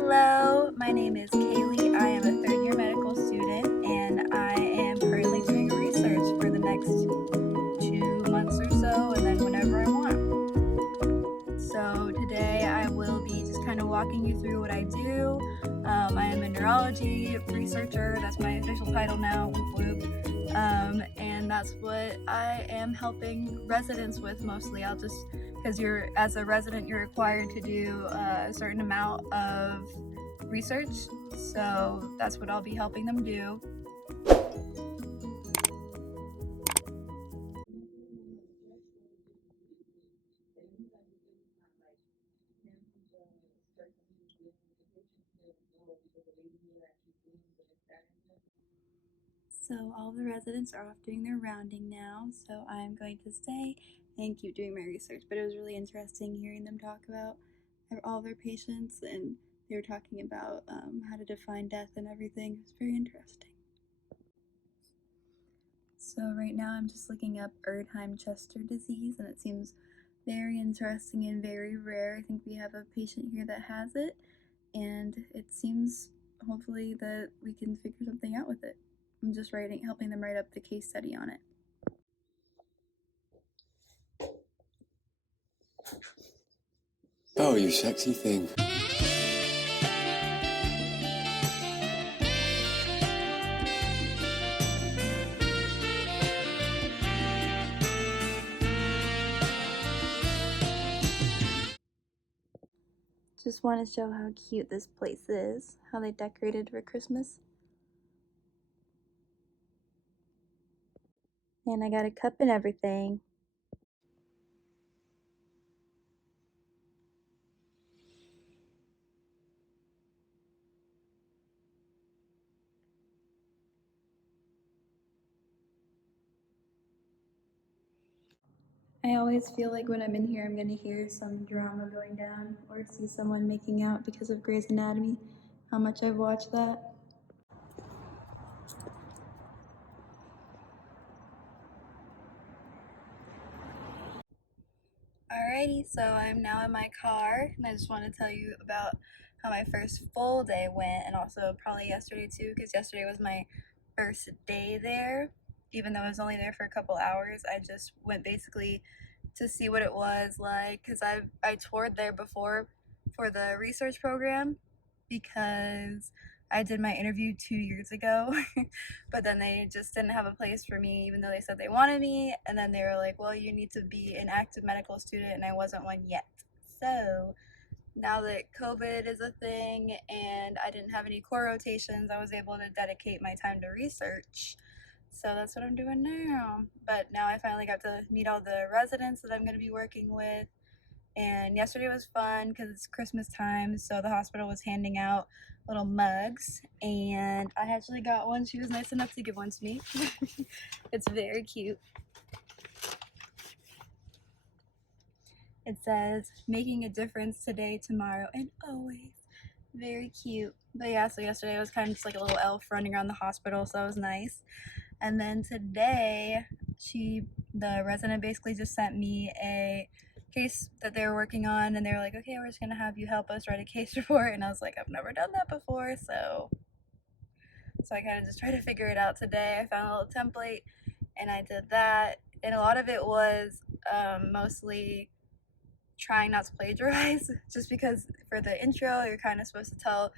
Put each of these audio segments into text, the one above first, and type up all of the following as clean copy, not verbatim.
Hello, my name is Kaylee. I am a third year medical student and I am currently doing research for the next 2 months or so and then whenever I want. So today I will be just kind of walking you through what I do. I am a neurology researcher, that's my official title now, and that's what I am helping residents with mostly. Because as a resident, you're required to do a certain amount of research, so that's what I'll be helping them do. So all the residents are off doing their rounding now, so I'm going to stay and keep doing my research. But it was really interesting hearing them talk about all their patients, and they were talking about how to define death and everything. It was very interesting. So right now I'm just looking up Erdheim-Chester disease, and it seems very interesting and very rare. I think we have a patient here that has it, and it seems hopefully that we can figure something out with it. I'm just helping them write up the case study on it. Oh, you sexy thing. Just want to show how cute this place is, how they decorated for Christmas. And I got a cup and everything. I always feel like when I'm in here, I'm going to hear some drama going down or see someone making out because of Grey's Anatomy, how much I've watched that. Alrighty, so I'm now in my car, and I just want to tell you about how my first full day went, and also probably yesterday too, because yesterday was my first day there. Even though I was only there for a couple hours, I just went basically to see what it was like, because I toured there before for the research program, because I did my interview 2 years ago, but then they just didn't have a place for me, even though they said they wanted me, and then they were like, well, you need to be an active medical student, and I wasn't one yet. So now that COVID is a thing and I didn't have any core rotations, I was able to dedicate my time to research. So that's what I'm doing now. But now I finally got to meet all the residents that I'm going to be working with. And yesterday was fun because it's Christmas time, so the hospital was handing out little mugs, and I actually got one. She was nice enough to give one to me. It's very cute. It says, making a difference today, tomorrow, and always. Very cute. But yeah, so yesterday was kind of just like a little elf running around the hospital, so it was nice. And then today, the resident basically just sent me a case that they were working on, and they were like, okay, we're just gonna have you help us write a case report. And I was like, I've never done that before, so I kind of just tried to figure it out today. I found a little template and I did that, and a lot of it was mostly trying not to plagiarize, just because for the intro you're kind of supposed to tell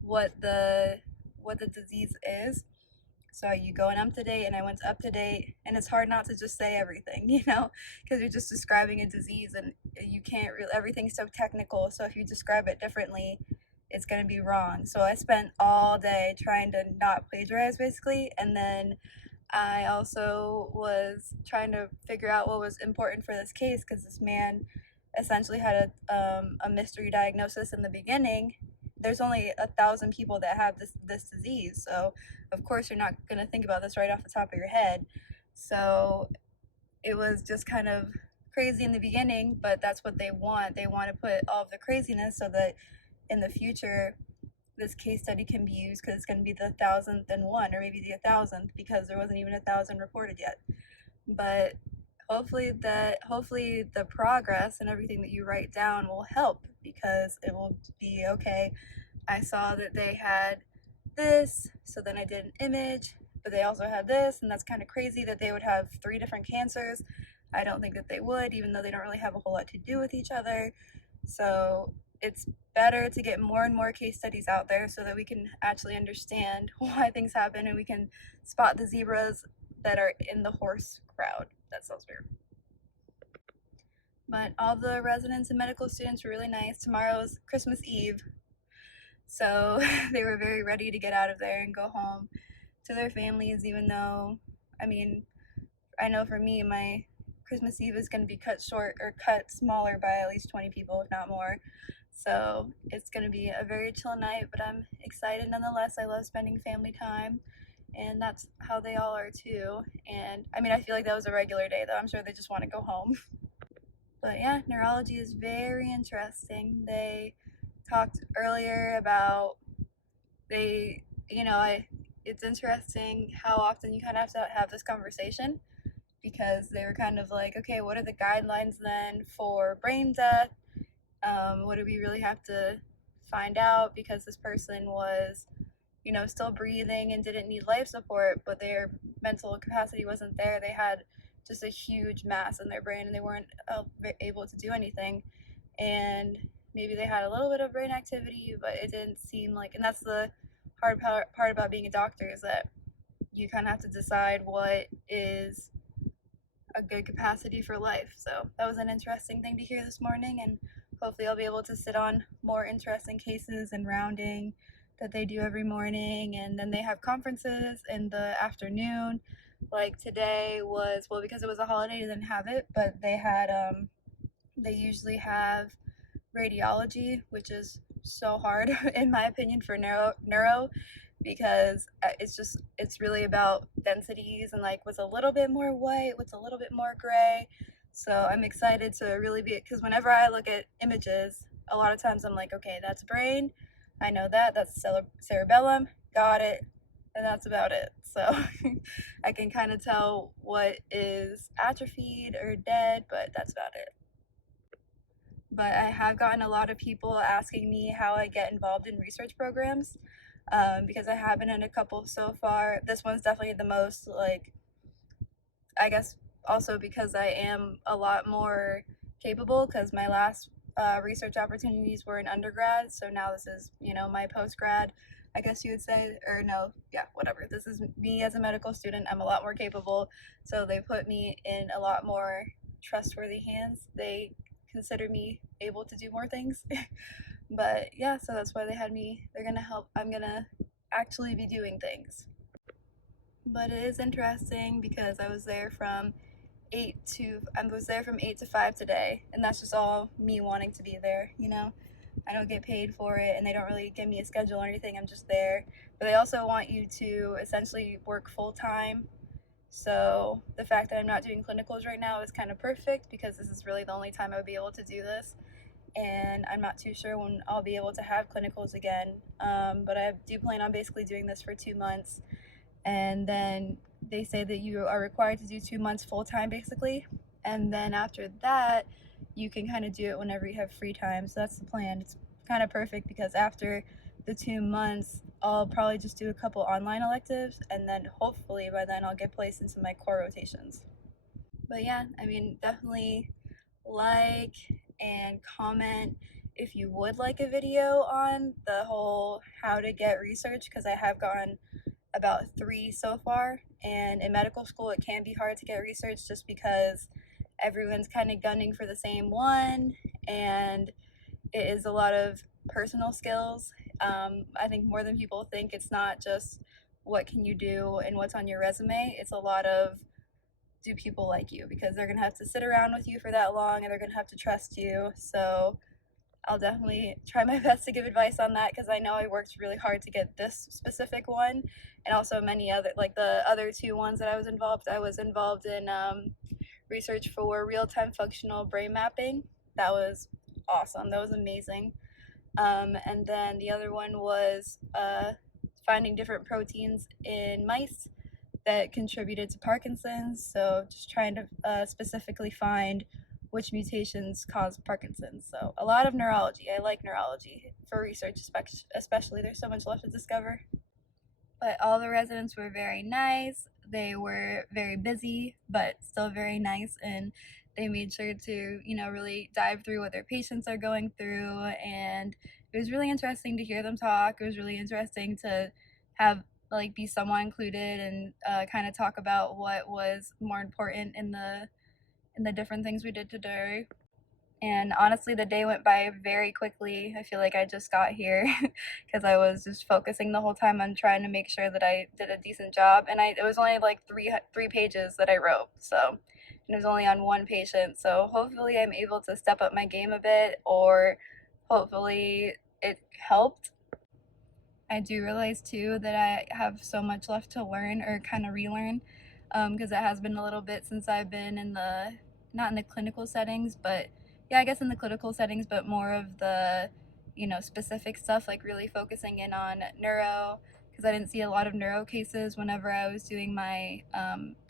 what the disease is. So you go in up to date, and I went to up to date, and it's hard not to just say everything, because you're just describing a disease, and you can't really, everything's so technical, so if you describe it differently, it's going to be wrong. So I spent all day trying to not plagiarize, basically, and then I also was trying to figure out what was important for this case, because this man essentially had a mystery diagnosis in the beginning. There's only 1,000 people that have this disease, so of course you're not going to think about this right off the top of your head. So it was just kind of crazy in the beginning, but that's what they want. They want to put all of the craziness so that in the future this case study can be used, because it's going to be the 1,001, or maybe the 1,000th, because there wasn't even 1,000 reported yet. But hopefully the progress and everything that you write down will help, because it will be okay. I saw that they had this, so then I did an image, but they also had this, and that's kind of crazy that they would have 3 different cancers. I don't think that they would, even though they don't really have a whole lot to do with each other. So it's better to get more and more case studies out there so that we can actually understand why things happen and we can spot the zebras that are in the horse crowd. That sounds weird. But all the residents and medical students were really nice. Tomorrow's Christmas Eve, so they were very ready to get out of there and go home to their families, even though, I mean, I know for me, my Christmas Eve is going to be cut short or cut smaller by at least 20 people, if not more. So it's going to be a very chill night, but I'm excited nonetheless. I love spending family time, and that's how they all are too. And I mean, I feel like that was a regular day, though. I'm sure they just want to go home. But yeah, neurology is very interesting. They talked earlier about it's interesting how often you kind of have to have this conversation, because they were kind of like, okay, what are the guidelines then for brain death? What do we really have to find out, because this person was, still breathing and didn't need life support, but their mental capacity wasn't there. They had just a huge mass in their brain and they weren't able to do anything. And maybe they had a little bit of brain activity, but it didn't seem like, and that's the hard part about being a doctor, is that you kind of have to decide what is a good capacity for life. So that was an interesting thing to hear this morning, and hopefully I'll be able to sit on more interesting cases and rounding that they do every morning. And then they have conferences in the afternoon. Like today was, well, because it was a holiday, they didn't have it, but they usually have radiology, which is so hard in my opinion for neuro, because it's really about densities and like what's a little bit more white, what's a little bit more gray. So I'm excited to really be, because whenever I look at images, a lot of times I'm like, okay, that's brain, I know that's cerebellum, got it, and that's about it. So I can kind of tell what is atrophied or dead, but that's about it. But I have gotten a lot of people asking me how I get involved in research programs, because I have been in a couple so far. This one's definitely the most, like, I guess also because I am a lot more capable, because my last research opportunities were in undergrad. So now this is, my post grad, I guess you would say, or no, yeah, whatever. This is me as a medical student. I'm a lot more capable. So they put me in a lot more trustworthy hands. They consider me able to do more things. But yeah, so that's why they had me. They're gonna help. I'm gonna actually be doing things. But it is interesting because I was there from 8 to 5 today, and that's just all me wanting to be there. I don't get paid for it, and they don't really give me a schedule or anything. I'm just there. But they also want you to essentially work full time. So the fact that I'm not doing clinicals right now is kind of perfect, because this is really the only time I would be able to do this. And I'm not too sure when I'll be able to have clinicals again. But I do plan on basically doing this for 2 months. And then they say that you are required to do 2 months full time basically. And then after that, you can kind of do it whenever you have free time. So that's the plan. It's kind of perfect, because after the 2 months, I'll probably just do a couple online electives, and then hopefully by then I'll get placed into my core rotations. But yeah, I mean, definitely like and comment if you would like a video on the whole how to get research, because I have gotten about 3 so far. And in medical school, it can be hard to get research just because everyone's kind of gunning for the same one, and it is a lot of personal skills. I think more than people think, it's not just what can you do and what's on your resume. It's a lot of, do people like you, because they're gonna have to sit around with you for that long and they're gonna have to trust you. So I'll definitely try my best to give advice on that, because I know I worked really hard to get this specific one, and also many other, like the other 2 ones that I was involved in research for real-time functional brain mapping. That was awesome. That was amazing. And then the other one was finding different proteins in mice that contributed to Parkinson's. So just trying to specifically find which mutations cause Parkinson's. So a lot of neurology. I like neurology for research, especially. There's so much left to discover. But all the residents were very nice. They were very busy, but still very nice, and they made sure to, really dive through what their patients are going through, and it was really interesting to hear them talk. It was really interesting to have be somewhat included and kind of talk about what was more important in the different things we did today. And honestly, the day went by very quickly. I feel like I just got here because I was just focusing the whole time on trying to make sure that I did a decent job. And it was only like three pages that I wrote, so and it was only on one patient. So hopefully, I'm able to step up my game a bit, or hopefully, it helped. I do realize too that I have so much left to learn or kind of relearn, because it has been a little bit since I've been in not in the clinical settings, but yeah, I guess in the clinical settings, but more of the, specific stuff, like really focusing in on neuro, because I didn't see a lot of neuro cases whenever I was doing my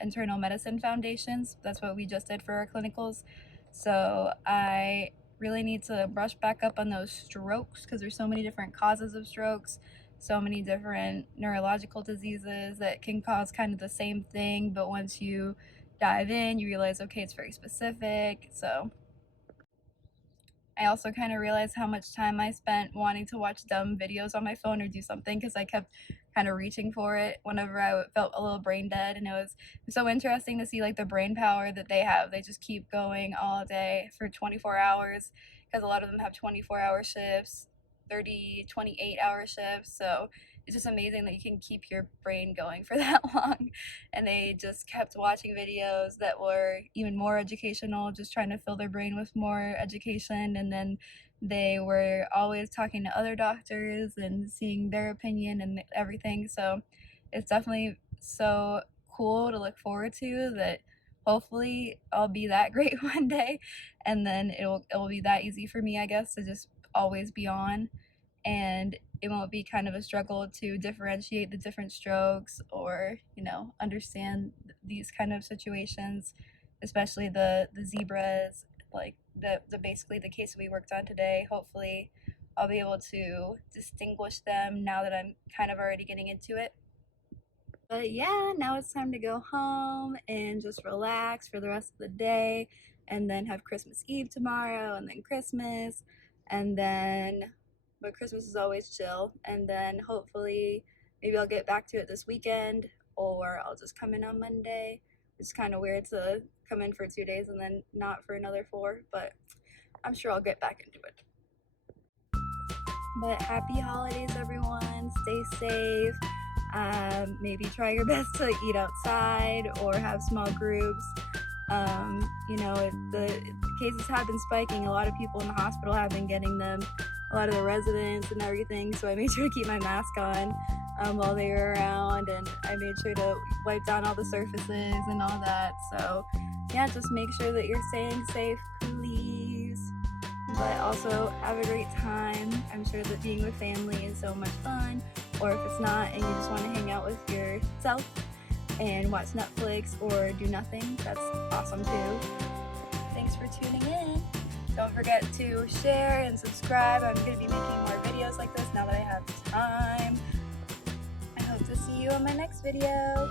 internal medicine foundations. That's what we just did for our clinicals. So I really need to brush back up on those strokes, because there's so many different causes of strokes, so many different neurological diseases that can cause kind of the same thing, but once you dive in, you realize, okay, it's very specific. So I also kind of realized how much time I spent wanting to watch dumb videos on my phone or do something, because I kept kind of reaching for it whenever I felt a little brain dead. And it was so interesting to see like the brain power that they have. They just keep going all day for 24 hours, because a lot of them have 24-hour shifts, 30, 28-hour shifts. So it's just amazing that you can keep your brain going for that long. And they just kept watching videos that were even more educational, just trying to fill their brain with more education. And then they were always talking to other doctors and seeing their opinion and everything. So it's definitely so cool to look forward to that. Hopefully I'll be that great one day, and then it will be that easy for me, I guess, to just always be on, and it won't be kind of a struggle to differentiate the different strokes, or understand these kind of situations, especially the zebras, like the basically the case we worked on today. Hopefully I'll be able to distinguish them now that I'm kind of already getting into it. But yeah, now it's time to go home and just relax for the rest of the day, and then have Christmas Eve tomorrow, and then Christmas, and then, but Christmas is always chill, and then hopefully maybe I'll get back to it this weekend, or I'll just come in on Monday. It's kind of weird to come in for 2 days and then not for another 4, but I'm sure I'll get back into it. But happy holidays, everyone. Stay safe. Maybe try your best to eat outside or have small groups. The cases have been spiking. A lot of people in the hospital have been getting them, a lot of the residents and everything. So I made sure to keep my mask on while they were around, and I made sure to wipe down all the surfaces and all that. So yeah, just make sure that you're staying safe, please. But also have a great time. I'm sure that being with family is so much fun. Or if it's not and you just want to hang out with yourself and watch Netflix or do nothing, that's awesome too. Thanks for tuning in. Don't forget to share and subscribe. I'm going to be making more videos like this now that I have time. I hope to see you in my next video.